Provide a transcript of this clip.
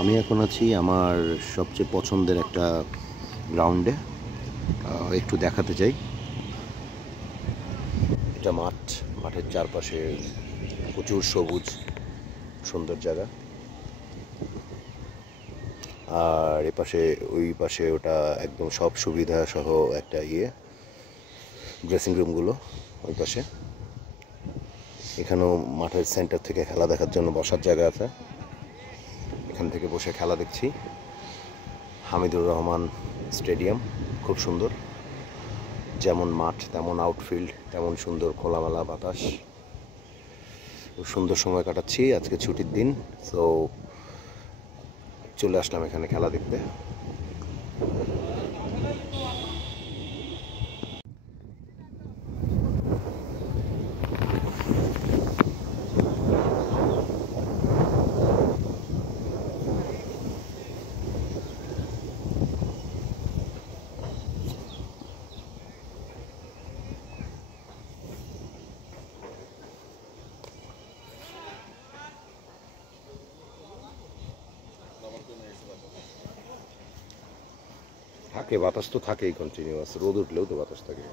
আমি এখন আছি আমার সবচেয়ে পছন্দের একটা গ্রাউন্ডে। একটু দেখাতে চাই। এটা মাঠ, মাঠের চারপাশে প্রচুর সবুজ, সুন্দর জায়গা। আর এপাশে ওই পাশে ওটা একদম সব সুবিধা সহ একটা ড্রেসিং রুমগুলো ওই পাশে। এখানেও মাঠের সেন্টার থেকে খেলা দেখার জন্য বসার জায়গা আছে। এখান থেকে বসে খেলা দেখছি। হামিদুর রহমান স্টেডিয়াম খুব সুন্দর, যেমন মাঠ তেমন আউটফিল্ড, তেমন সুন্দর খোলামেলা বাতাস। খুব সুন্দর সময় কাটাচ্ছি, আজকে ছুটির দিন, সো চলে আসলাম এখানে খেলা দেখতে। থাকে বাতাস তো থাকেই, কন্টিনিউয়াস, রোদ উঠলেও তো বাতাস থাকে।